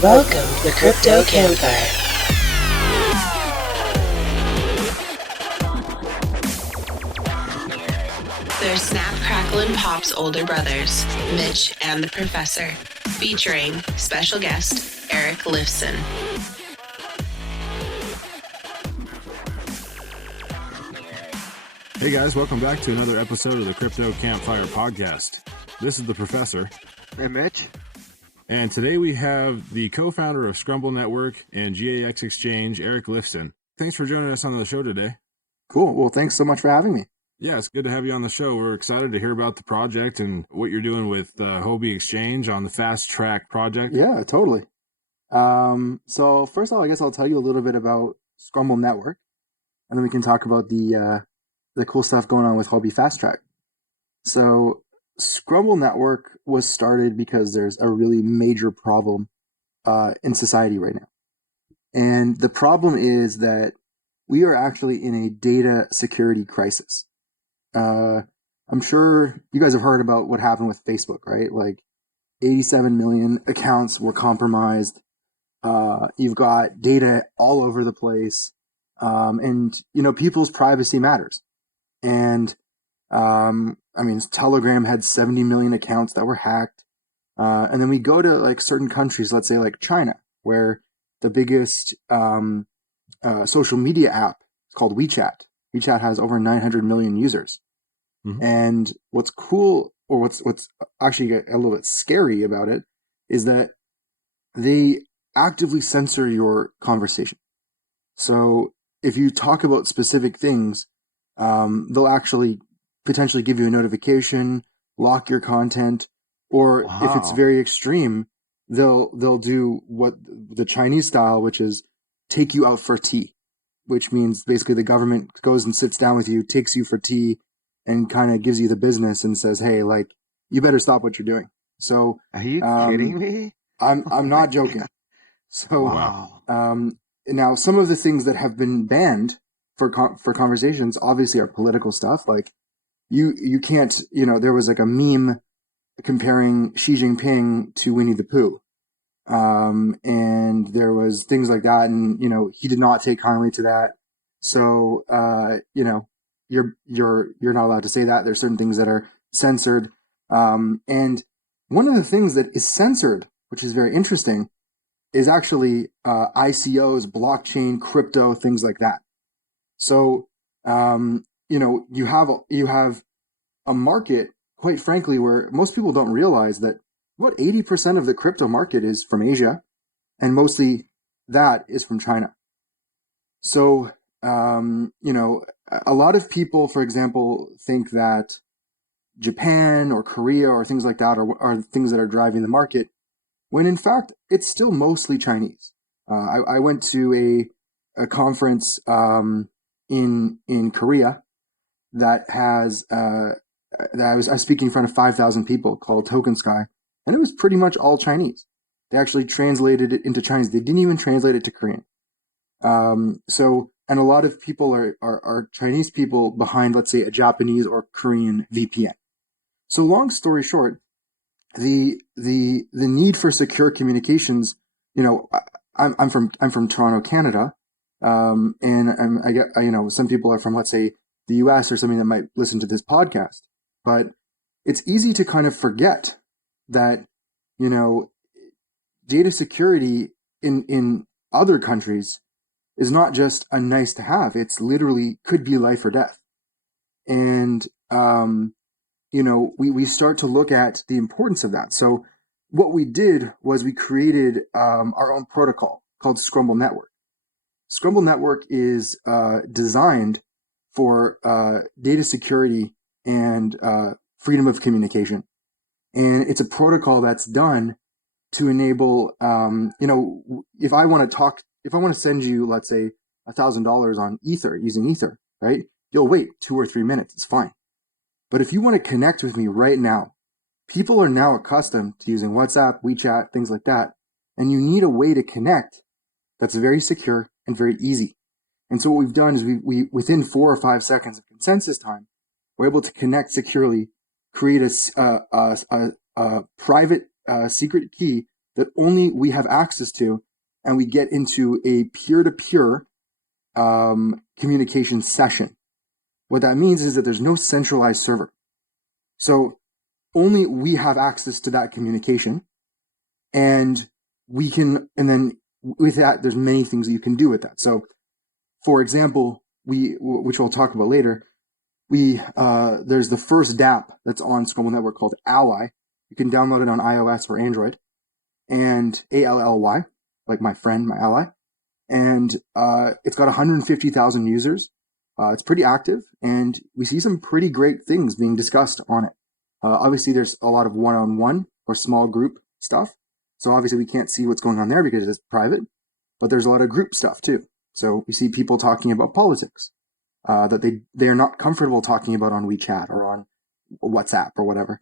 Welcome to the Crypto Campfire. They're Snap, Crackle, and Pop's older brothers, Mitch and the Professor, featuring special guest Eric Lifson. Hey guys, welcome back to another episode of the Crypto Campfire podcast. This is the Professor. Hey, Mitch. And today we have the co-founder of Skrumble Network and Huobi Exchange, Eric Lifson. Thanks for joining us on the show today. Cool. Well, thanks so much for having me. Yeah, it's good to have you on the show. We're excited to hear about the project and what you're doing with Huobi Exchange on the Fast Track project. Yeah, totally. So first of all, I guess I'll tell you a little bit about Skrumble Network, and then we can talk about the cool stuff going on with Huobi Fast Track. So Skrumble Network was started because there's a really major problem in society right now. And the problem is that we are actually in a data security crisis. I'm sure you guys have heard about what happened with Facebook, right? Like 87 million accounts were compromised. You've got data all over the place. And, you know, people's privacy matters. And Telegram had 70 million accounts that were hacked. And then we go to like certain countries, let's say like China, where the biggest social media app is called WeChat. WeChat has over 900 million users. Mm-hmm. And what's cool, or what's actually a little bit scary about it, is that they actively censor your conversation. So if you talk about specific things, they'll actually potentially give you a notification, lock your content, or if it's very extreme, they'll do what the Chinese style, which is take you out for tea, which means basically the government goes and sits down with you, takes you for tea, and kind of gives you the business and says, "Hey, like, you better stop what you're doing." So, are you kidding me? I'm not joking. So, now some of the things that have been banned for conversations obviously are political stuff. Like you can't, there was like a meme comparing Xi Jinping to Winnie the Pooh. And there was things like that. And, he did not take kindly to that. So, you're not allowed to say that. There's certain things that are censored. And one of the things that is censored, which is very interesting, is actually, ICOs, blockchain, crypto, things like that. So, you have a market, quite frankly, where most people don't realize that 80% of the crypto market is from Asia, and mostly that is from China. So, a lot of people, for example, think that Japan or Korea or things like that are things that are driving the market, when in fact, it's still mostly Chinese. I went to a conference in Korea that has that I was speaking in front of 5,000 people, called Token Sky, and it was pretty much all Chinese. They actually translated it into Chinese. They didn't even translate it to Korean. And a lot of people are Chinese people behind, let's say, a Japanese or Korean VPN. So long story short, the need for secure communications, I'm from Toronto, Canada. And I get, some people are from, let's say, the US or something that might listen to this podcast, but it's easy to kind of forget that, data security in other countries is not just a nice to have. It's literally could be life or death. And, we start to look at the importance of that. So what we did was we created our own protocol called Skrumble Network. Skrumble Network is designed for data security and freedom of communication. And it's a protocol that's done to enable, if I want to send you, let's say, $1,000 on Ether, using Ether, right? You'll wait 2 or 3 minutes. It's fine. But if you want to connect with me right now, people are now accustomed to using WhatsApp, WeChat, things like that. And you need a way to connect that's very secure and very easy. And so what we've done is we within 4 or 5 seconds of consensus time, we're able to connect securely, create a private secret key that only we have access to, and we get into a peer-to-peer communication session. What that means is that there's no centralized server. So only we have access to that communication, and then with that, there's many things that you can do with that. So, for example, which we'll talk about later, there's the first DApp that's on Skrumble Network called Ally. You can download it on iOS or Android, and ALLY, like my friend, my ally, and it's got 150,000 users. It's pretty active, and we see some pretty great things being discussed on it. Obviously, there's a lot of one-on-one or small group stuff, so obviously we can't see what's going on there because it's private, but there's a lot of group stuff too. So we see people talking about politics that they are not comfortable talking about on WeChat or on WhatsApp or whatever.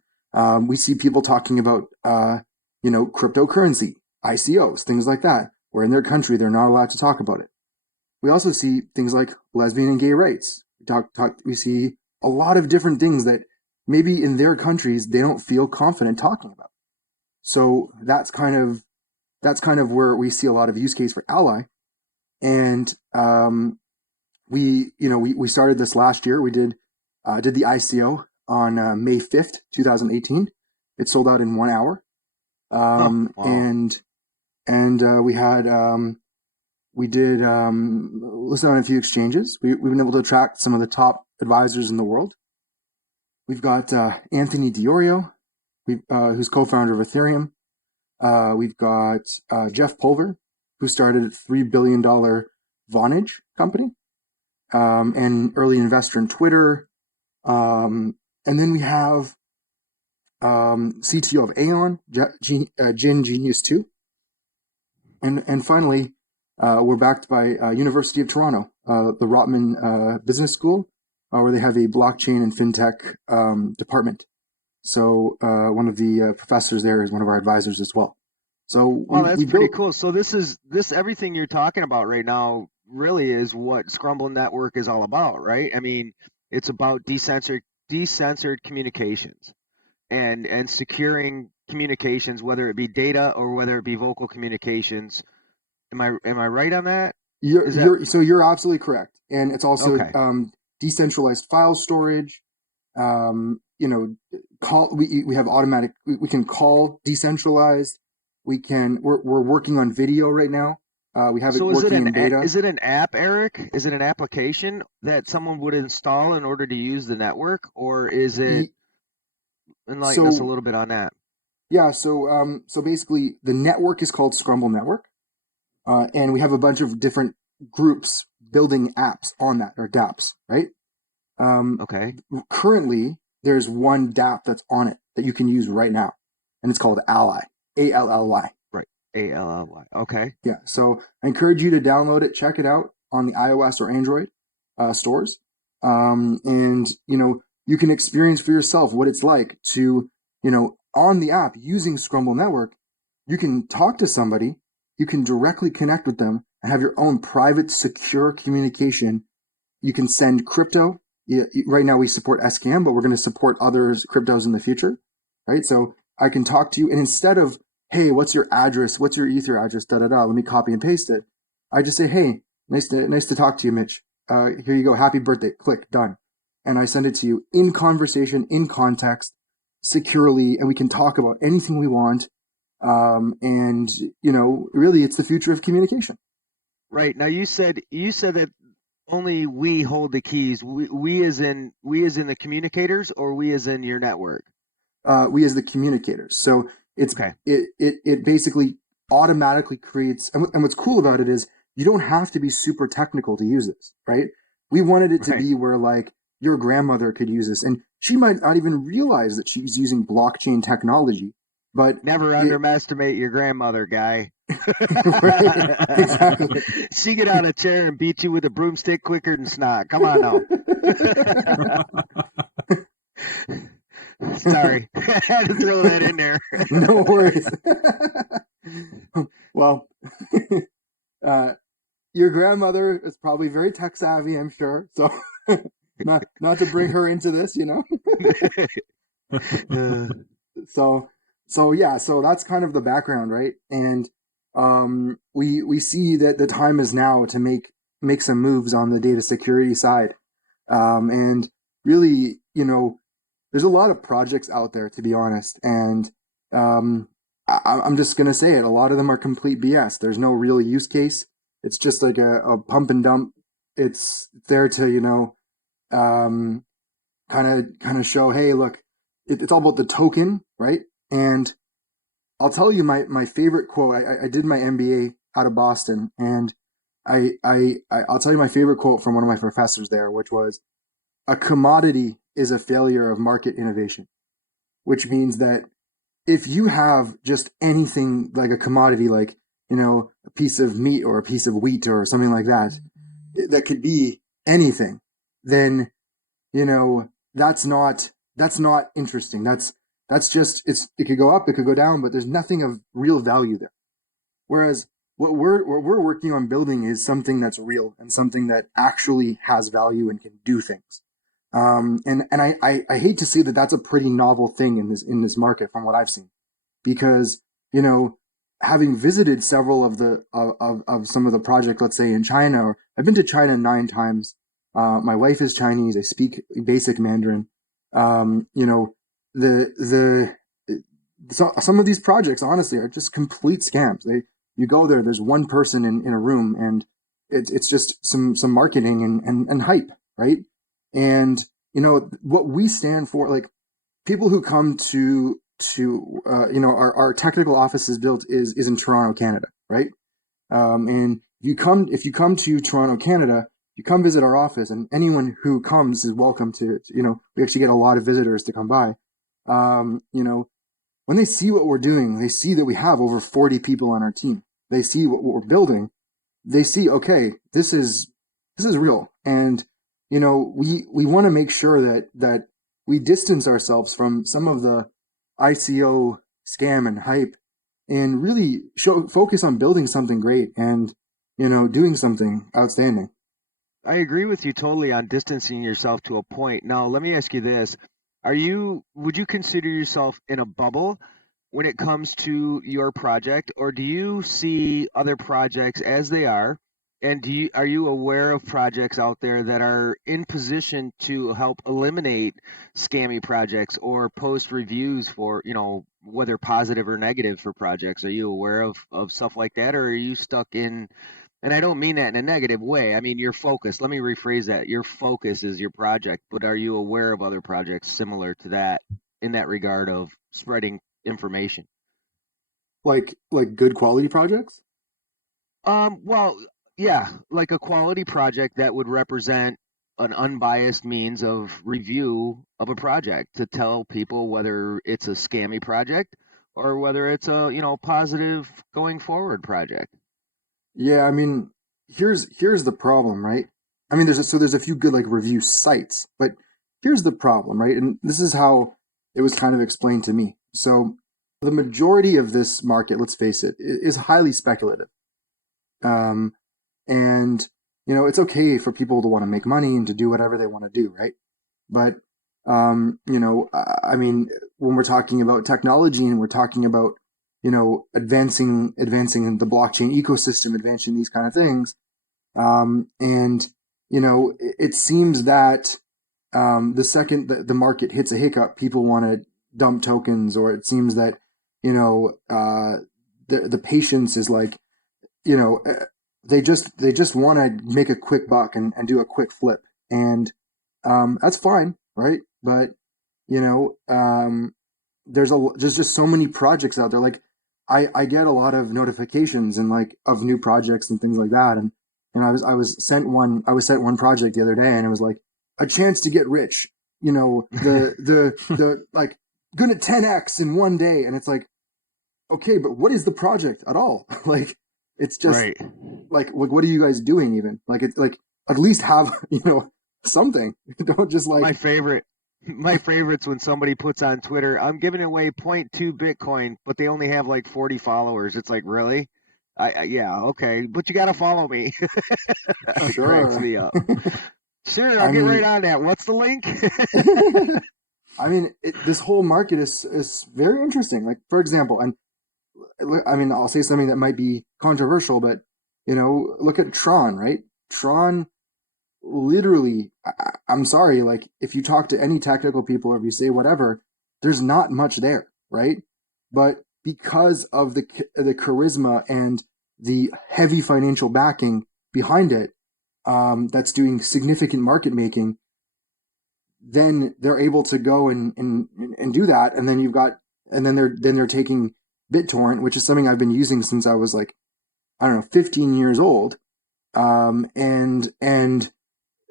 We see people talking about cryptocurrency, ICOs, things like that, where in their country they're not allowed to talk about it. We also see things like lesbian and gay rights. We see a lot of different things that maybe in their countries they don't feel confident talking about. So that's kind of where we see a lot of use case for Ally. And we started this last year. We did the ICO on May 5th, 2018. It sold out in 1 hour. Wow. We did listen on a few exchanges. We've been able to attract some of the top advisors in the world. We've got Anthony Diorio, who's co-founder of Ethereum. We've got Jeff Pulver, who started a $3 billion Vonage company, and early investor in Twitter. And then we have CTO of Aeon, Jin Genius 2. And finally, we're backed by University of Toronto, the Rotman Business School, where they have a blockchain and fintech department. So one of the professors there is one of our advisors as well. So that's pretty cool. So this everything you're talking about right now really is what Skrumble Network is all about, right? I mean, it's about decensored communications and securing communications, whether it be data or whether it be vocal communications. Am I right on that? You're absolutely correct, and it's also Okay. Decentralized file storage. We have automatic. We can call decentralized. We're working on video right now. We have it working in beta. Is it an app, Eric? Is it an application that someone would install in order to use the network, or is it? Enlighten us a little bit on that. Yeah. So basically, the network is called Skrumble Network, and we have a bunch of different groups building apps on that, or dApps, right? Okay. Currently, there's one dApp that's on it that you can use right now, and it's called Ally. ALLY. Right. ALLY. Okay. Yeah. So I encourage you to download it, check it out on the iOS or Android stores, and you can experience for yourself what it's like to on the app using Skrumble Network. You can talk to somebody, you can directly connect with them, and have your own private, secure communication. You can send crypto. Right now we support SKM, but we're going to support other cryptos in the future, right? So I can talk to you, and instead of, hey, what's your address? What's your Ether address? Let me copy and paste it. I just say, hey, nice to talk to you, Mitch. Here you go. Happy birthday. Click, done. And I send it to you in conversation, in context, securely, and we can talk about anything we want. And really, it's the future of communication. Right. Now you said that only we hold the keys. We as in the communicators, or we as in your network? We as the communicators. So it's okay. It basically automatically creates, and what's cool about it is you don't have to be super technical to use this, right? We wanted it to be where like your grandmother could use this, and she might not even realize that she's using blockchain technology. But never underestimate your grandmother, guy. Right, exactly. She get out of a chair and beat you with a broomstick quicker than snot. Come on now. Sorry, I had to throw that in there. No worries. Well, your grandmother is probably very tech savvy, I'm sure. So, not to bring her into this, So So yeah, so that's kind of the background, right? And we see that the time is now to make some moves on the data security side. And really, there's a lot of projects out there, to be honest, and I'm just gonna say it. A lot of them are complete BS. There's no real use case. It's just like a pump and dump. It's there to um, kind of show, hey, look, it's all about the token, right? And I'll tell you my favorite quote. I did my MBA out of Boston, and I'll tell you my favorite quote from one of my professors there, which was, "A commodity is a failure of market innovation," which means that if you have just anything like a commodity, like a piece of meat or a piece of wheat or something like that, that could be anything, then that's not interesting. That's just it could go up, it could go down, but there's nothing of real value there. Whereas what we're working on building is something that's real and something that actually has value and can do things. And I hate to say that that's a pretty novel thing in this market from what I've seen, because having visited several of some of the projects, let's say in China, or I've been to China 9 times. My wife is Chinese. I speak basic Mandarin. The some of these projects honestly are just complete scams. You go there, there's one person in a room, and it's just some marketing and hype, right? And what we stand for, like people who come to our technical office is built is in Toronto, Canada, right? And if you come to Toronto, Canada, you come visit our office, and anyone who comes is welcome to we actually get a lot of visitors to come by. When they see what we're doing, they see that we have over 40 people on our team. They see what we're building. They see, okay, this is real. And, we want to make sure that we distance ourselves from some of the ICO scam and hype, and really focus on building something great and, doing something outstanding. I agree with you totally on distancing yourself to a point. Now, let me ask you this. Would you consider yourself in a bubble when it comes to your project, or do you see other projects as they are? And are you aware of projects out there that are in position to help eliminate scammy projects or post reviews for, whether positive or negative for projects? Are you aware of stuff like that, or are you stuck in, and I don't mean that in a negative way. I mean, your focus. Let me rephrase that. Your focus is your project, but are you aware of other projects similar to that in that regard of spreading information? Like good quality projects? Well, yeah, like a quality project that would represent an unbiased means of review of a project to tell people whether it's a scammy project or whether it's a, positive going forward project. Yeah, I mean, here's the problem, right? I mean, there's a few good like review sites, but here's the problem, right? And this is how it was kind of explained to me. So the majority of this market, let's face it, is highly speculative. And it's okay for people to want to make money and to do whatever they want to do, right? But I mean, when we're talking about technology and we're talking about advancing the blockchain ecosystem, advancing these kind of things. And it seems that the second the market hits a hiccup, people want to dump tokens, or it seems that the patience is like they just want to make a quick buck and do a quick flip, and that's fine, right? But there's just so many projects out there. Like I get a lot of notifications and like of new projects and things like that, and I was sent one project the other day, and it was like a chance to get rich, the like gonna 10x in one day, and it's like, okay, but what is the project at all? Like it's just right. like what are you guys doing even? Like it's like at least have something. Don't just like My favorite's when somebody puts on Twitter, I'm giving away 0.2 Bitcoin, but they only have like 40 followers. It's like, really? Yeah, okay, but you got to follow me. It cracks sure. me up. Sure, I'll get right on that. What's the link? I mean, this whole market is very interesting. Like, for example, and I mean, I'll say something that might be controversial, but look at Tron, right? Tron, literally, I'm sorry, like if you talk to any technical people or if you say whatever, there's not much there, right? But because of the charisma and the heavy financial backing behind it, that's doing significant market making, then they're able to go and do that, and then they're taking BitTorrent, which is something I've been using since I was like, I don't know, 15 years old, and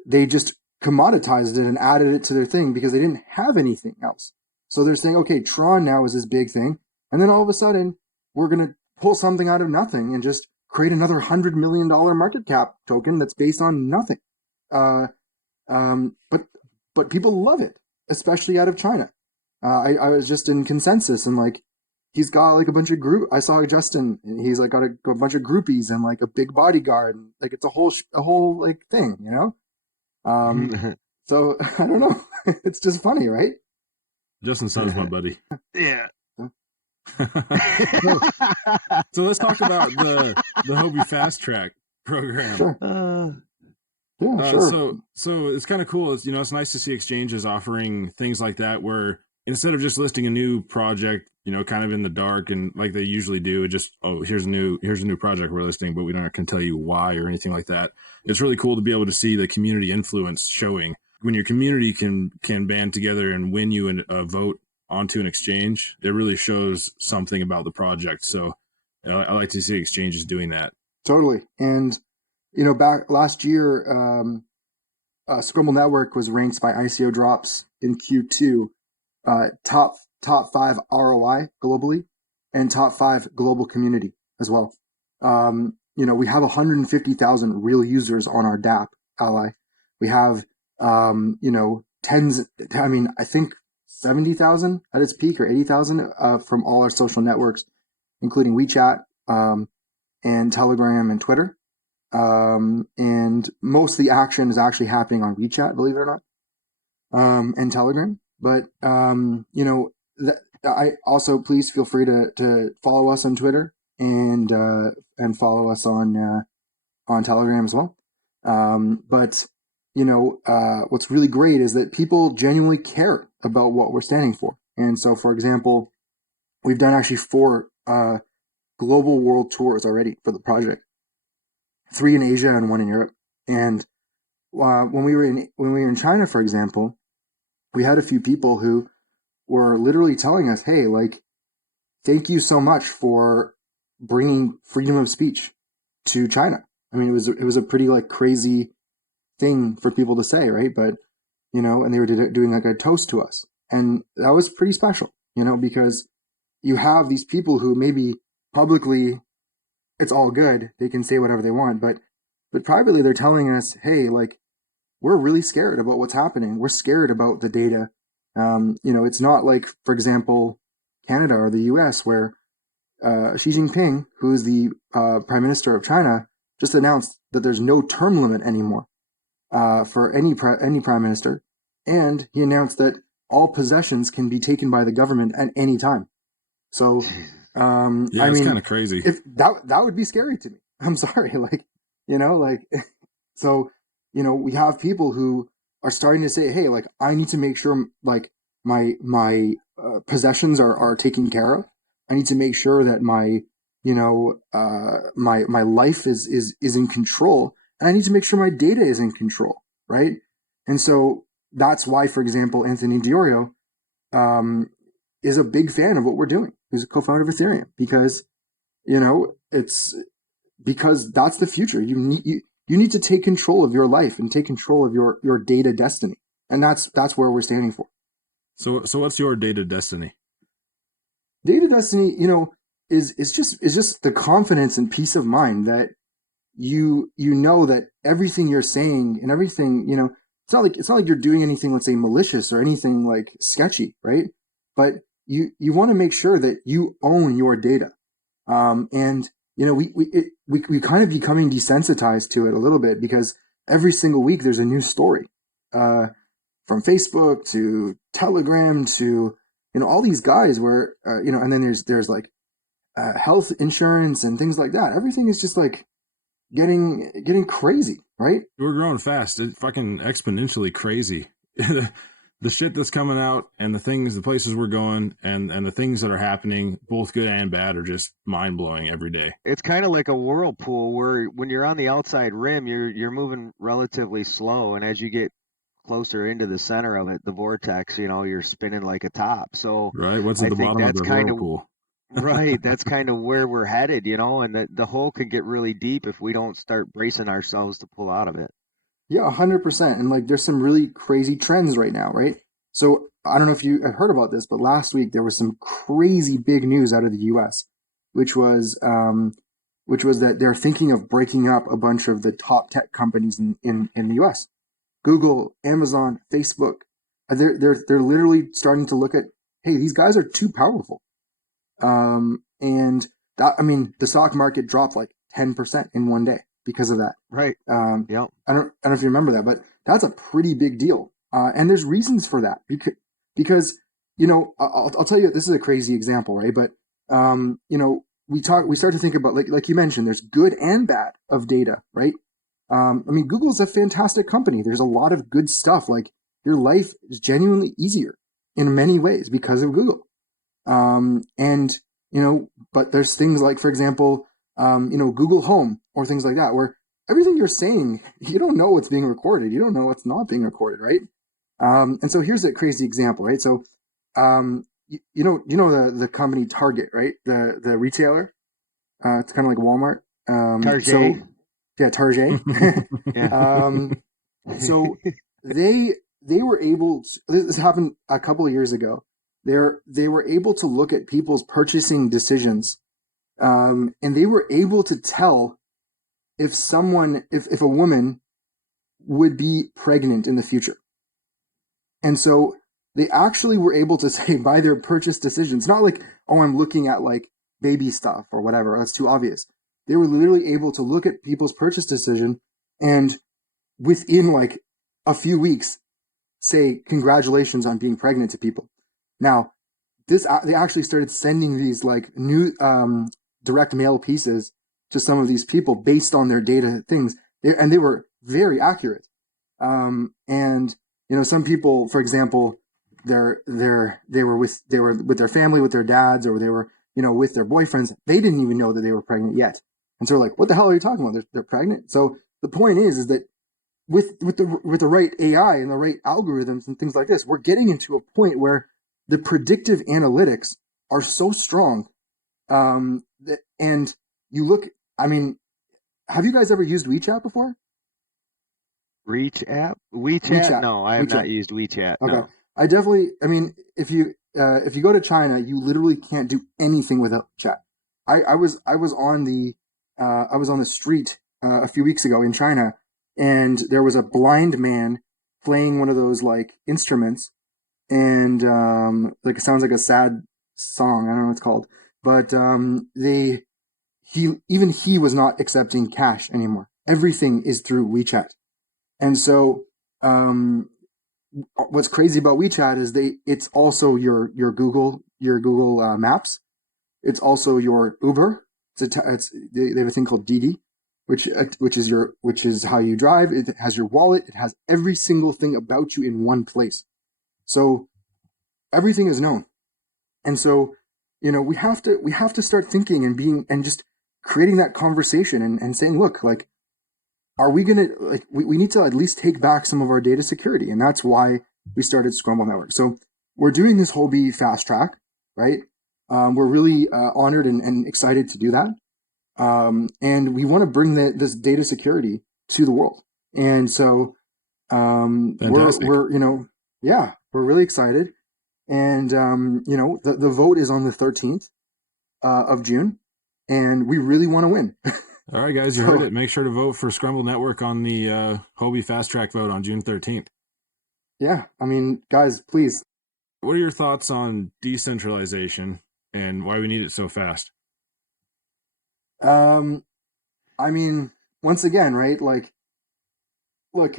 they just commoditized it and added it to their thing because they didn't have anything else. So they're saying, okay, Tron now is this big thing, and then all of a sudden we're gonna pull something out of nothing and just create another $100 million market cap token that's based on nothing. But people love it, especially out of China. I was just in Consensus, and like he's got like a bunch of I saw Justin, and he's like got a bunch of groupies and like a big bodyguard, and like it's a whole like thing, So I don't know. It's just funny, right? Justin Sun's my buddy. Yeah. So let's talk about the Huobi Fast Track program. Sure. Yeah, sure. So it's kind of cool. It's nice to see exchanges offering things like that, where instead of just listing a new project, kind of in the dark and like they usually do, just here's a new project we're listing, but we don't can tell you why or anything like that. It's really cool to be able to see the community influence showing. When your community can band together and win you a vote onto an exchange, it really shows something about the project. So I like to see exchanges doing that. Totally. And back last year, Skrumble Network was ranked by ICO Drops in Q2 top 5 ROI globally and top 5 global community as well. We have 150,000 real users on our DApp ally. We have I think 70,000 at its peak, or 80,000 from all our social networks, including WeChat and Telegram and Twitter. And most of the action is actually happening on WeChat, believe it or not, and Telegram. But I also, please feel free to follow us on Twitter and follow us on Telegram as well. But what's really great is that people genuinely care about what we're standing for. And so, for example, we've done actually 4 global world tours already for the project. 3 in Asia and 1 in Europe. And when we were in China, for example, we had a few people who were literally telling us, "Hey, like, thank you so much for bringing freedom of speech to China." I mean, it was a pretty like crazy thing for people to say, right? But and they were doing like a toast to us, and that was pretty special, because you have these people who maybe publicly, it's all good, they can say whatever they want, but privately they're telling us, hey, like, we're really scared about what's happening. We're scared about the data. It's not like, for example, Canada or the US, where Xi Jinping, who is the Prime Minister of China, just announced that there's no term limit anymore for any Prime Minister, and he announced that all possessions can be taken by the government at any time. So it's kind of crazy. If that would be scary to me. I'm sorry, so we have people who are starting to say, hey, like, I need to make sure like my possessions are taken care of. I need to make sure that my my life is in control, and I need to make sure my data is in control, right? And so that's why, for example, Anthony Diorio is a big fan of what we're doing. He's a co-founder of Ethereum because it's because that's the future. You need to take control of your life and take control of your data destiny, and that's where we're standing for. So what's your data destiny? Data destiny, is just the confidence and peace of mind that you know that everything you're saying and everything, it's not like you're doing anything, let's say, malicious or anything like sketchy, right? But you want to make sure that you own your data. And we kind of becoming desensitized to it a little bit because every single week there's a new story. from Facebook to Telegram to, all these guys where, and then there's like health insurance and things like that. Everything is just like getting crazy, right? We're growing fast. It's fucking exponentially crazy. The shit that's coming out and the places we're going and the things that are happening, both good and bad, are just mind blowing every day. It's kind of like a whirlpool where when you're on the outside rim, you're moving relatively slow, and as you get closer into the center of it, the vortex, you're spinning like a top. So right, what's I at the think bottom of that's the kind whirlpool? right. That's kind of where we're headed, and the hole can get really deep if we don't start bracing ourselves to pull out of it. Yeah, 100%. And like, there's some really crazy trends right now, right? So I don't know if you have heard about this, but last week there was some crazy big news out of the U.S., which was that they're thinking of breaking up a bunch of the top tech companies in the U.S. Google, Amazon, Facebook. They're literally starting to look at, hey, these guys are too powerful. And that, I mean, the stock market dropped like 10% in one day because of that. Right. Yeah. I don't know if you remember that, but that's a pretty big deal. And there's reasons for that because I'll tell you, this is a crazy example, right? But we start to think about like you mentioned, there's good and bad of data, right? I mean, Google's a fantastic company. There's a lot of good stuff. Like, your life is genuinely easier in many ways because of Google. But there's things like, for example, Google Home or things like that, where everything you're saying, you don't know what's being recorded. You don't know what's not being recorded, right? And so here's a crazy example, right? So, the company Target, right? The retailer, it's kind of like Walmart. Target. So, yeah, Target. Yeah. So they were able to, this happened a couple of years ago. They were able to look at people's purchasing decisions, and they were able to tell if a woman would be pregnant in the future. And so they actually were able to say by their purchase decisions, not like, oh, I'm looking at like baby stuff or whatever, that's too obvious. They were literally able to look at people's purchase decision and within like a few weeks say congratulations on being pregnant to people. Now, they actually started sending these like new direct mail pieces to some of these people based on their data things, and they were very accurate. And some people, for example, they were with their family, with their dads, or they were with their boyfriends. They didn't even know that they were pregnant yet, and so like, what the hell are you talking about? They're pregnant. So the point is that with the right AI and the right algorithms and things like this, we're getting into a point where the predictive analytics are so strong. And you look, I mean, have you guys ever used WeChat before? WeChat? No, I have not used WeChat. Okay. No. I mean, if you go to China, you literally can't do anything without chat. I was on the street a few weeks ago in China, and there was a blind man playing one of those like instruments, and like it sounds like a sad song. I don't know what it's called, but he was not accepting cash anymore. Everything is through WeChat, and so what's crazy about WeChat is it's also your Google Maps. It's also your Uber. They have a thing called Didi, which is how you drive. It has your wallet. It has every single thing about you in one place. So everything is known. And so, we have to start thinking and just creating that conversation and saying, look, like, are we going to, like, we need to at least take back some of our data security. And that's why we started Skrumble Network. So we're doing this Huobi Fast Track, right? We're really honored and excited to do that. And we want to bring this data security to the world. And so we're really excited. And, the vote is on the 13th of June, and we really want to win. All right, guys, you heard it. Make sure to vote for Skrumble Network on the Huobi Fast Track vote on June 13th. Yeah, I mean, guys, please. What are your thoughts on decentralization and why we need it so fast? I mean, once again, right? Like, look,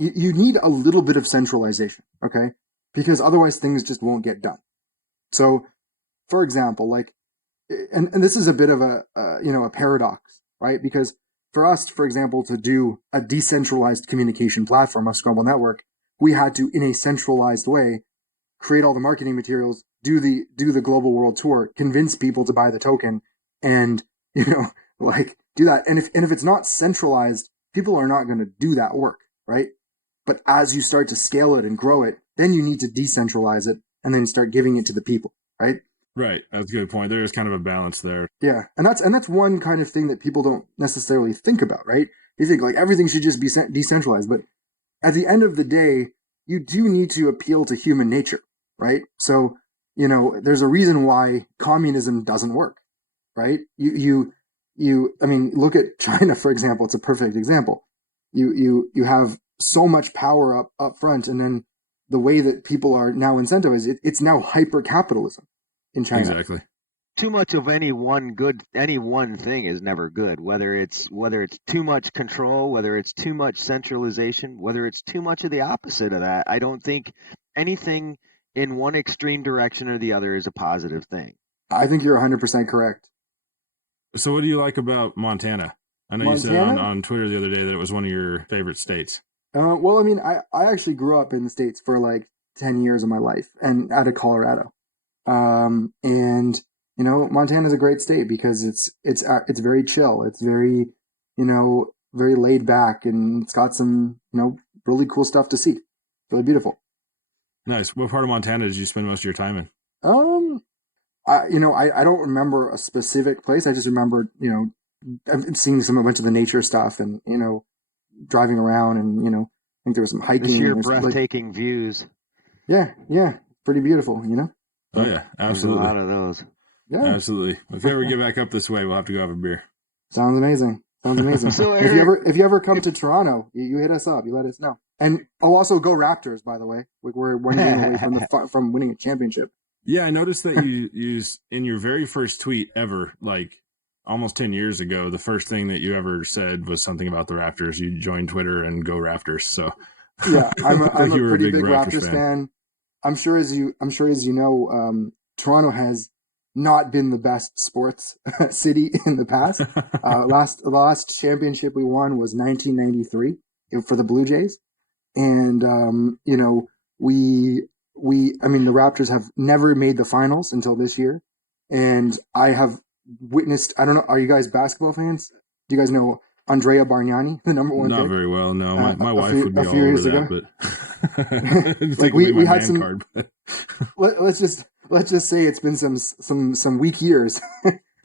you need a little bit of centralization, okay? Because otherwise things just won't get done. So, for example, like, and this is a bit of a paradox, right? Because for us, for example, to do a decentralized communication platform, a Skrumble Network, we had to, in a centralized way, create all the marketing materials, do the global world tour, convince people to buy the token, and like do that. And if it's not centralized, people are not going to do that work, right? But as you start to scale it and grow it, then you need to decentralize it and then start giving it to the people, right? Right. That's a good point. There is kind of a balance there. Yeah. And that's one kind of thing that people don't necessarily think about, right? You think like everything should just be decentralized, but at the end of the day, you do need to appeal to human nature, right? So, there's a reason why communism doesn't work, right? I mean, look at China, for example. It's a perfect example. You have so much power up front, and then the way that people are now incentivized, it's now hyper capitalism in China. Exactly. Too much of any one thing is never good. Whether it's too much control, whether it's too much centralization, whether it's too much of the opposite of that. I don't think anything in one extreme direction or the other is a positive thing. I think you're 100% correct. So what do you like about Montana? I know Montana? You said on Twitter the other day that it was one of your favorite states. Well, I mean, I actually grew up in the States for like 10 years of my life and out of Colorado. And Montana's a great state because it's very chill. It's very, very laid back, and it's got some, really cool stuff to see. Really beautiful. Nice. What part of Montana did you spend most of your time in? I don't remember a specific place. I just remember, seeing a bunch of the nature stuff and, driving around and, I think there was some hiking. This year, breathtaking views. Yeah. Pretty beautiful, Oh yeah, absolutely. There's a lot of those. Yeah. Absolutely. If you ever get back up this way, we'll have to go have a beer. Sounds amazing. So if you ever come to Toronto, you hit us up. You let us know. And also go Raptors, by the way. We're one game away from winning a championship. Yeah, I noticed that you used in your very first tweet ever, like almost 10 years ago, the first thing that you ever said was something about the Raptors. You joined Twitter and go Raptors. So yeah, I'm a pretty big Raptors fan. I'm sure as you know, Toronto has not been the best sports city in the past. The last championship we won was 1993 for the Blue Jays, and the Raptors have never made the finals until this year, and I have witnessed. I don't know. Are you guys basketball fans? Do you guys know Andrea Bargnani, the number one? Not pick? Very well. No, my wife would be all over that, but like we had some. Card, but... let's just say it's been some weak years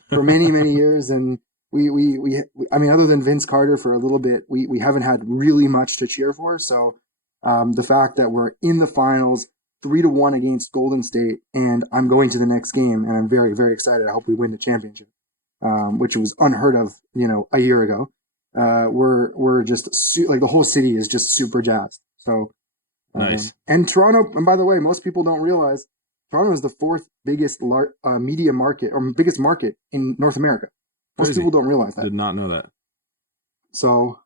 for many years, and we other than Vince Carter for a little bit, we haven't had really much to cheer for. So the fact that we're in the finals 3-1 against Golden State, and I'm going to the next game, and I'm very, very excited. I hope we win the championship, which was unheard of, a year ago. We're just like the whole city is just super jazzed. So nice. And Toronto, and by the way, most people don't realize Toronto is the fourth biggest media market or biggest market in North America. Most Crazy. people don't realize that. Did not know that. So,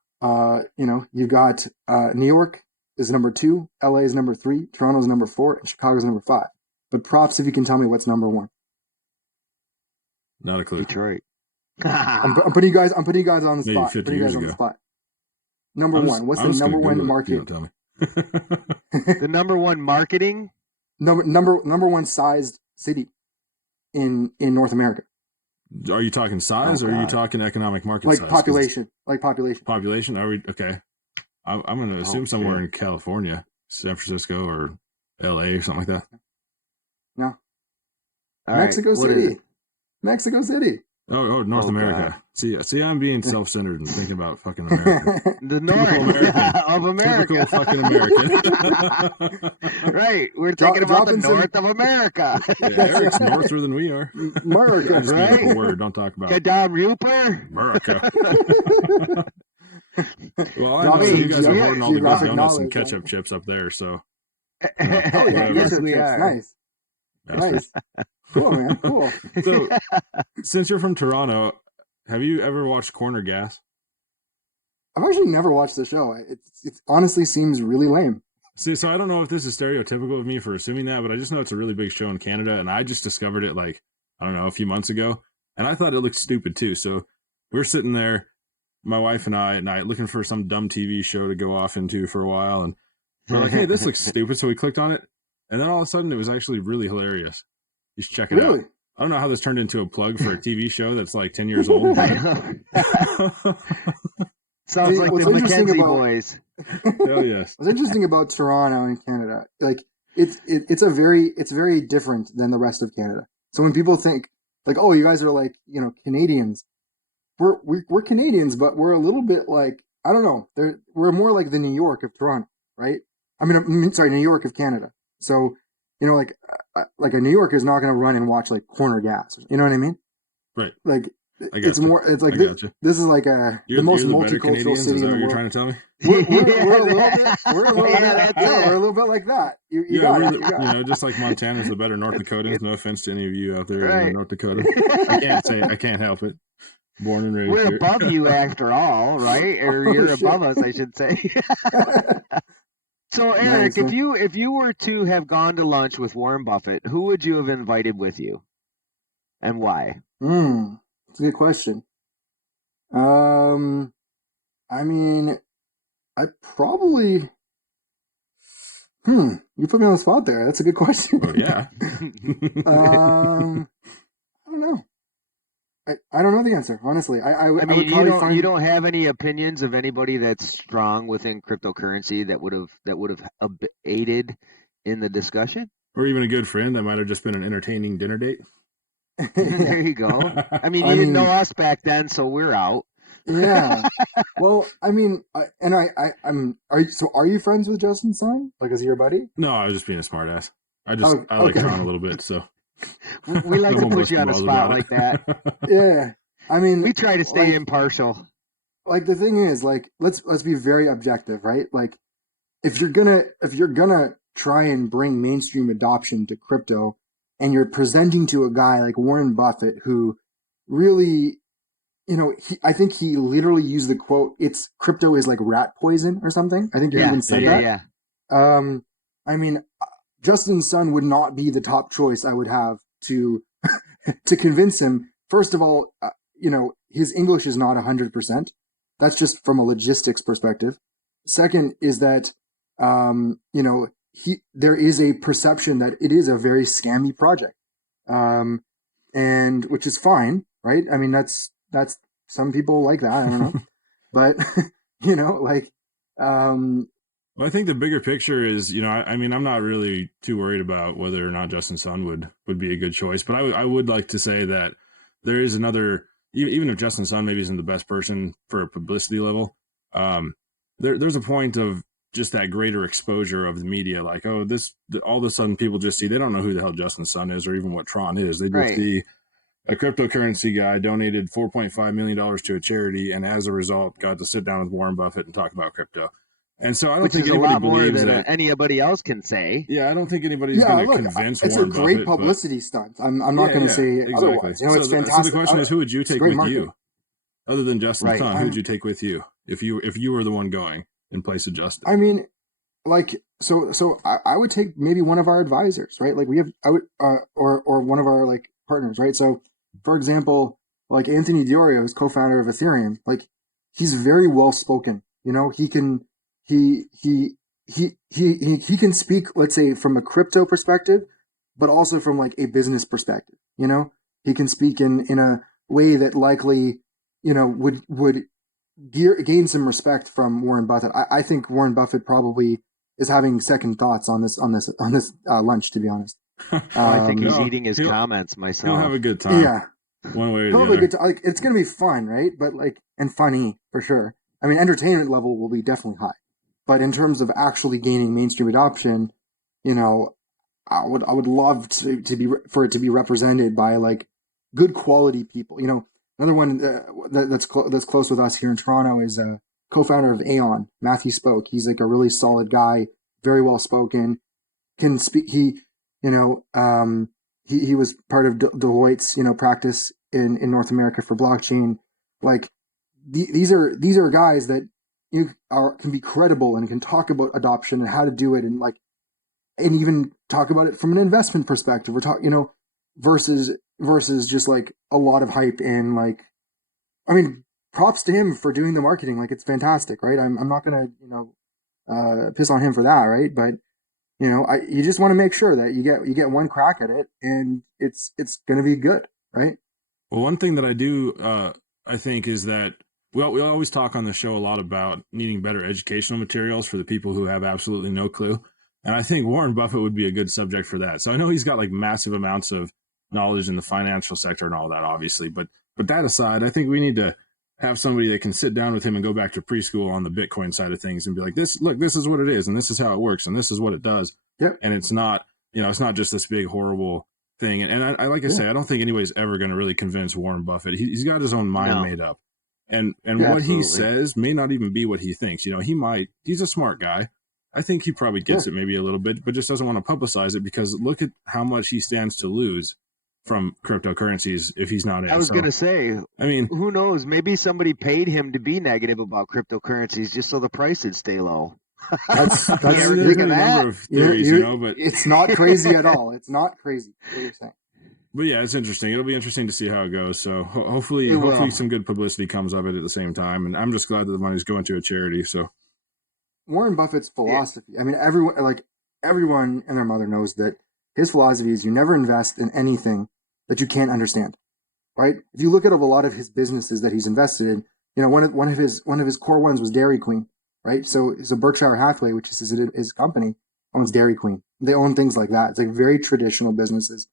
you've got New York is number 2, LA is number 3, Toronto is number 4, and Chicago is number 5. But props if you can tell me what's number 1. Not a clue. Detroit. I'm putting you guys on the Maybe spot. 50 years ago. Number 1. What's the number 1 market? Tell me. The number 1 marketing? Number 1 sized city in North America. Are you talking size or are you talking economic market size? Population. Population? Are we okay? I'm going to assume somewhere in California, San Francisco, or LA or something like that. No. All Mexico City. Mexico City. Oh, North America. God. See, I'm being self-centered and thinking about fucking America. The North of America. Typical fucking American. Right. We're thinking about the North of America. Yeah, Eric's norther than we are. America. I just made up a word. Don't talk about Get down, Rupert. America. Well, I know you guys are hoarding all the good donuts and ketchup chips up there, so. Yes, we are. Nice. Nice. Cool, man. Cool. So, since you're from Toronto, have you ever watched Corner Gas? I've actually never watched the show. It honestly seems really lame. See, so I don't know if this is stereotypical of me for assuming that, but I just know it's a really big show in Canada, and I just discovered it like, I don't know, a few months ago, and I thought it looked stupid too. So we're sitting there, my wife and I at night, looking for some dumb TV show to go off into for a while, and we're like, hey, this looks stupid. So we clicked on it, and then all of a sudden it was actually really hilarious. You should check it out. I don't know how this turned into a plug for a TV show that's like 10 years old. Sounds like the Mackenzie boys. Hell yes. What's interesting about Toronto and Canada, like it's very different than the rest of Canada. So when people think like, oh, you guys are like, Canadians, we're Canadians, but we're a little bit like, I don't know, we're more like the New York of Toronto, right? I mean, sorry, New York of Canada. So, like a New Yorker is not going to run and watch like Corner Gas. You know what I mean? Right. Like it's more. It's like this is like the most multicultural city in the world. You're trying to tell me? We're a little bit like that. You got it. Just like Montana's the better North Dakotans. No offense to any of you out there in North Dakota. I can't help it. Born and raised We're here. above you after all, right? Or you're above us, I should say. So Eric, if you were to have gone to lunch with Warren Buffett, who would you have invited with you, and why? That's a good question. I mean, I probably. You put me on the spot there. That's a good question. Oh, yeah. I don't know. I don't know the answer, honestly. I would mean, probably you don't have any opinions of anybody that's strong within cryptocurrency that would have aided in the discussion, or even a good friend that might have just been an entertaining dinner date. There you go. I mean, you didn't know us back then, so we're out. Yeah. Well, I mean, are you friends with Justin Sun? Like, is he your buddy? No, I was just being a smartass. I like Tron a little bit, so. We like to put you on a spot like that. Yeah. I mean, we try to stay impartial. Like, the thing is, like, let's be very objective, right? Like, if you're gonna try and bring mainstream adoption to crypto, and you're presenting to a guy like Warren Buffett, who really, I think he literally used the quote, "It's crypto is like rat poison" or something. I think you even said that. Yeah. I mean, Justin Sun would not be the top choice I would have to to convince him. First of all, his English is not 100%. That's just from a logistics perspective. Second is that, there is a perception that it is a very scammy project, and which is fine, right? I mean, that's some people like that. I don't know, but Well, I think the bigger picture is, I mean, I'm not really too worried about whether or not Justin Sun would be a good choice, but I would like to say that there is another, even if Justin Sun maybe isn't the best person for a publicity level, there's a point of just that greater exposure of the media, like, all of a sudden people just see, they don't know who the hell Justin Sun is or even what Tron is. They just see a cryptocurrency guy donated $4.5 million to a charity, and as a result, got to sit down with Warren Buffett and talk about crypto. And so I don't think anybody believes that anybody else can say. Yeah, I don't think anybody's going to convince Warren Buffett. It's a great publicity stunt. I'm not going to say otherwise. It's fantastic. So the question is, who would you take with you, other than Justin Sun? Who would you take with you if you were the one going in place of Justin? I mean, like, so I would take maybe one of our advisors, right? Like or one of our like partners, right? So, for example, like Anthony Diorio, who's co-founder of Ethereum, like he's very well spoken. He can. He can speak, let's say, from a crypto perspective, but also from like a business perspective. He can speak in a way that likely, would gain some respect from Warren Buffett. I think Warren Buffett probably is having second thoughts on this lunch, to be honest. I think he's eating his comments myself. He'll have a good time. Yeah, one way or the other. Good time. Like, it's gonna be fun, right? But and funny for sure. I mean, entertainment level will be definitely high. But in terms of actually gaining mainstream adoption, I would love for it to be represented by like good quality people. Another one that's close with us here in Toronto is a co-founder of Aon, Matthew Spoke. He's like a really solid guy, very well spoken, can speak. He was part of Deloitte's practice in North America for blockchain. Like these are guys that can be credible and can talk about adoption and how to do it, and like, and even talk about it from an investment perspective. We're talking, versus just like a lot of hype and like, I mean, props to him for doing the marketing. Like, it's fantastic, right? I'm not gonna, piss on him for that, right? But you just want to make sure that you get one crack at it, and it's gonna be good, right? Well, one thing that I do, I think, is that we always talk on the show a lot about needing better educational materials for the people who have absolutely no clue. And I think Warren Buffett would be a good subject for that. So I know he's got like massive amounts of knowledge in the financial sector and all that, obviously. But that aside, I think we need to have somebody that can sit down with him and go back to preschool on the Bitcoin side of things and be like, this is what it is, and this is how it works, and this is what it does. Yep. And it's not, it's not just this big horrible thing. And I like I say, I don't think anybody's ever going to really convince Warren Buffett. He's got his own mind made up. And what he says may not even be what he thinks. He's a smart guy. I think he probably gets it maybe a little bit, but just doesn't want to publicize it, because look at how much he stands to lose from cryptocurrencies if he's not in. I was going to say, I mean, who knows? Maybe somebody paid him to be negative about cryptocurrencies just so the price would stay low. That's there's a number of theories, but it's not crazy at all. It's not crazy. What you're saying. But yeah, it's interesting. It'll be interesting to see how it goes. So hopefully some good publicity comes of it at the same time. And I'm just glad that the money's going to a charity. So Warren Buffett's philosophy. I mean, everyone and their mother knows that his philosophy is you never invest in anything that you can't understand, right? If you look at a lot of his businesses that he's invested in, one of his core ones was Dairy Queen, right? So Berkshire Hathaway, which is his company, owns Dairy Queen. They own things like that. It's like very traditional businesses.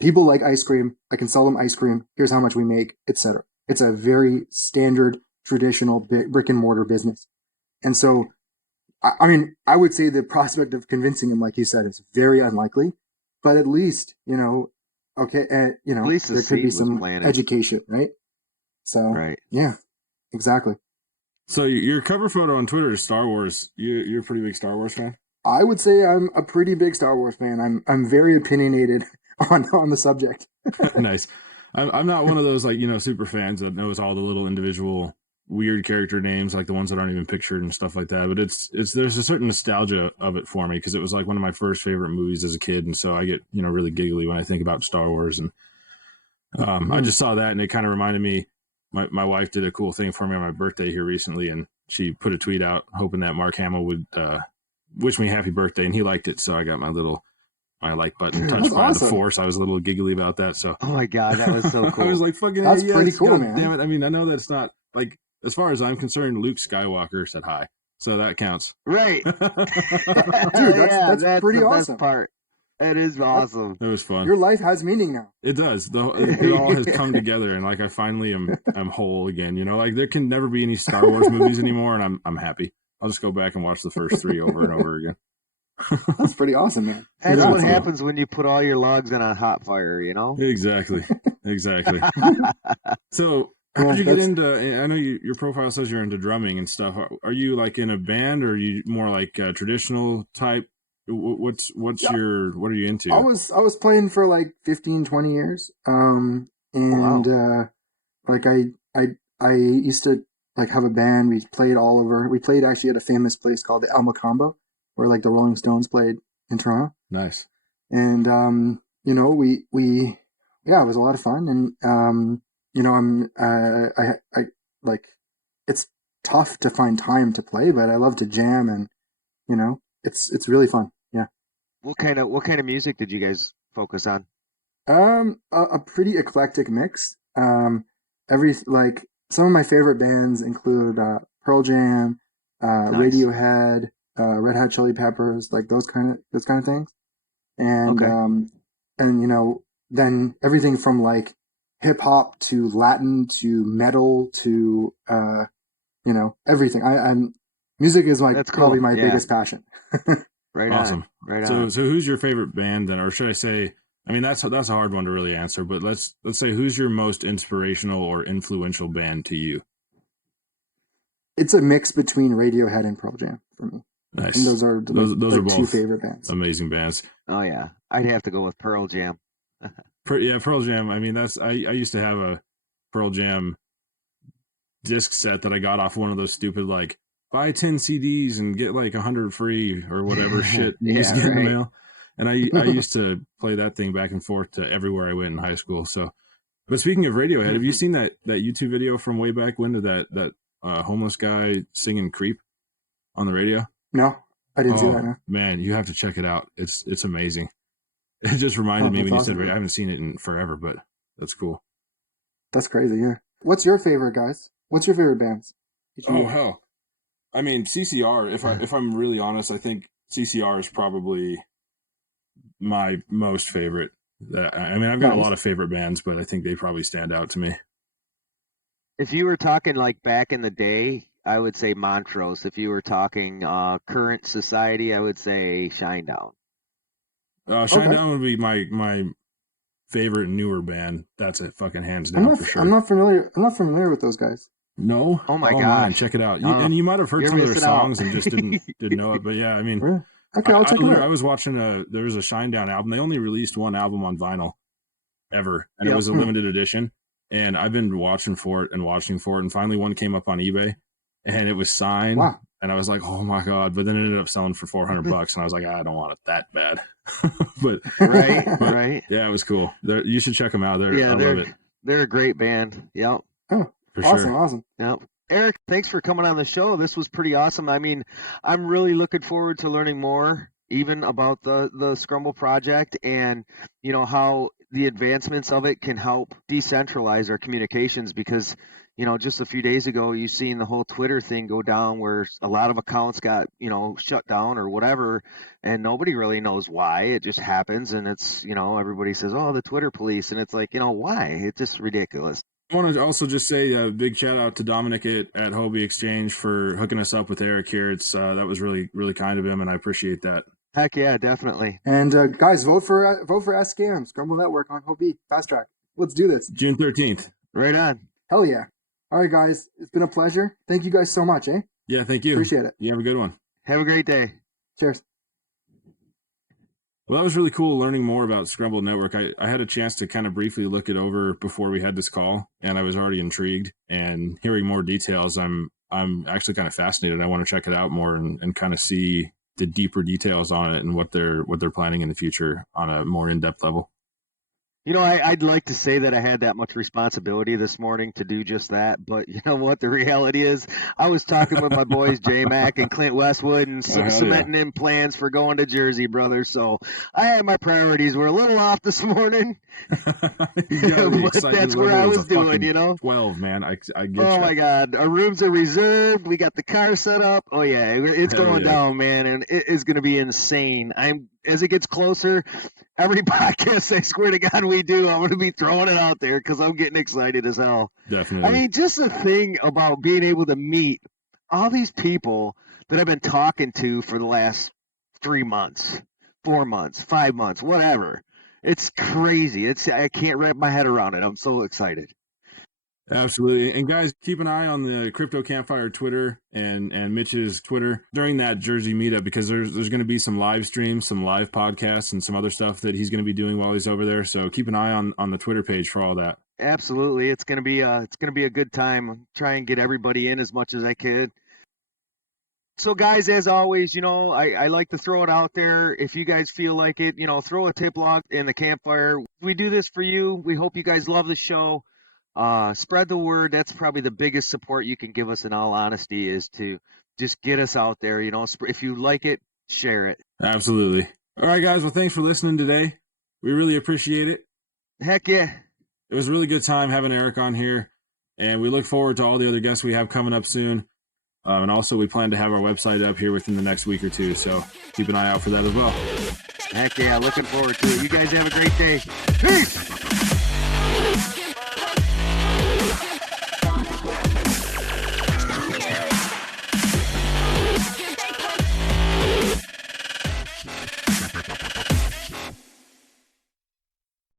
People like ice cream. I can sell them ice cream. Here's how much we make, etc. It's a very standard, traditional brick and mortar business. And so, I mean, I would say the prospect of convincing him, like you said, is very unlikely. But at least, at least there could be some education, right? So, right. Yeah, exactly. So your cover photo on Twitter is Star Wars. You're a pretty big Star Wars fan? I would say I'm a pretty big Star Wars fan. I'm very opinionated on the subject. Nice. I'm not one of those super fans that knows all the little individual weird character names, like the ones that aren't even pictured and stuff like that. But there's a certain nostalgia of it for me, because it was like one of my first favorite movies as a kid, and so I get really giggly when I think about Star Wars. And I just saw that, and it kind of reminded me. My wife did a cool thing for me on my birthday here recently, and she put a tweet out hoping that Mark Hamill would wish me happy birthday, and he liked it, so I got my like button touched by the Force. I was a little giggly about that. So oh my god, that was so cool. I was like, fucking, that's pretty cool, god man. Damn it! I mean, I know that's not like, as far as I'm concerned, Luke Skywalker said hi, so that counts. Right, dude. That's pretty the awesome. Best part. It is awesome. It was fun. Your life has meaning now. It does. It all has come together, and like I finally am whole again. Like there can never be any Star Wars movies anymore, and I'm happy. I'll just go back and watch the first 3 over and over again. That's pretty awesome, man. That's what happens when you put all your logs in a hot fire, Exactly. So how did you get into? I know your profile says you're into drumming and stuff. Are you like in a band, or are you more like traditional type? What are you into? I was playing for like 15, 20 years. Like I used to like have a band. We played all over. We played actually at a famous place called the El Macambo, where like the Rolling Stones played in Toronto. Nice. And it was a lot of fun. And I like, it's tough to find time to play, but I love to jam, and it's really fun. Yeah. What kind of music did you guys focus on? A pretty eclectic mix. Some of my favorite bands include Pearl Jam, Nice. Radiohead, Red Hot Chili Peppers, like those kind of things. And Okay. then everything from like hip hop to Latin to metal to everything. Music is That's probably cool. my Yeah. biggest passion. Right Awesome. on. Right So on. who's your favorite band then, or should I say? I mean, that's a hard one to really answer, but let's say, who's your most inspirational or influential band to you? It's a mix between Radiohead and Pearl Jam for me. Nice. And those are are both two favorite bands. amazing bands. Oh yeah, I'd have to go with Pearl Jam. Pearl Jam. I mean, I used to have a Pearl Jam disc set that I got off one of those stupid like buy 10 CDs and get like 100 free or whatever shit you used to get in the mail. And I used to play that thing back and forth to everywhere I went in high school. So, but speaking of Radiohead, have you seen that YouTube video from way back when to that homeless guy singing "Creep" on the radio? No, I didn't see that. No. Man, you have to check it out. It's amazing. It just reminded me when you said, I haven't seen it in forever, but that's cool. That's crazy. Yeah. What's your favorite, guys? What's your favorite bands? Oh hell, I mean CCR. If I'm really honest, I think CCR is probably my most favorite. I mean, I've got a lot of favorite bands, but I think they probably stand out to me. If you were talking like back in the day, I would say Montrose. If you were talking current society, I would say Shinedown. Shinedown would be my favorite newer band. That's it, fucking hands down for sure. I'm not familiar with those guys. No. Oh my god! Man, check it out. And you might have heard some of their songs and just didn't know it. But yeah, I mean, really? Okay, I'll check it out. I was watching there was a Shinedown album. They only released one album on vinyl ever, and it was a limited edition. And I've been watching for it, and finally one came up on eBay, and it was signed. Wow. And I was like, oh my god! But then it ended up selling for $400, and I was like, I don't want it that bad. but right. Yeah, it was cool. You should check them out. I love it. They're a great band. Yep. Oh, for awesome. Yep. Eric, thanks for coming on the show. This was pretty awesome. I mean, I'm really looking forward to learning more, even about the Skrumble project, and how the advancements of it can help decentralize our communications. Because just a few days ago, you seen the whole Twitter thing go down, where a lot of accounts got shut down or whatever, and nobody really knows why. It just happens, and it's everybody says, "Oh, the Twitter police," and it's like, why? It's just ridiculous. I want to also just say a big shout out to Dominic at Huobi Exchange for hooking us up with Eric here. It's that was really, really kind of him, and I appreciate that. Heck yeah, definitely. And guys, vote for Ask Scam, Skrumble Network on Huobi Fast Track. Let's do this. June 13th. Right on. Hell yeah. All right, guys, it's been a pleasure. Thank you guys so much, eh? Yeah, thank you. Appreciate it. You have a good one. Have a great day. Cheers. Well, that was really cool learning more about Skrumble Network. I had a chance to kind of briefly look it over before we had this call, and I was already intrigued. And hearing more details, I'm actually kind of fascinated. I want to check it out more and kind of see the deeper details on it and what they're planning in the future on a more in-depth level. I'd like to say that I had that much responsibility this morning to do just that, but you know what? The reality is, I was talking with my boys J Mac and Clint Westwood and cementing in plans for going to Jersey, brother. So I had my priorities were a little off this morning, but that's where I was doing. 12, man. I get. Oh my God, our rooms are reserved. We got the car set up. Oh yeah, it's going down, man, and it is going to be insane. As it gets closer, every podcast, I swear to God, we do, I'm going to be throwing it out there because I'm getting excited as hell. Definitely. I mean, just the thing about being able to meet all these people that I've been talking to for the last 3 months, 4 months, 5 months, whatever. It's crazy. I can't wrap my head around it. I'm so excited. Absolutely. And guys, keep an eye on the Crypto Campfire Twitter and Mitch's Twitter during that Jersey meetup, because there's going to be some live streams, some live podcasts, and some other stuff that he's going to be doing while he's over there. So keep an eye on the Twitter page for all that. Absolutely. It's going to be a good time. Try and get everybody in as much as I could. So guys, as always, I like to throw it out there. If you guys feel like it, throw a tip log in the campfire. We do this for you. We hope you guys love the show. Spread the word. That's probably the biggest support you can give us, in all honesty, is to just get us out there. If you like it, share it. Absolutely. All right, guys. Well, thanks for listening today. We really appreciate it. Heck yeah. It was a really good time having Eric on here, and we look forward to all the other guests we have coming up soon. And also, we plan to have our website up here within the next week or two, so keep an eye out for that as well. Heck yeah, looking forward to it. You guys have a great day. Peace!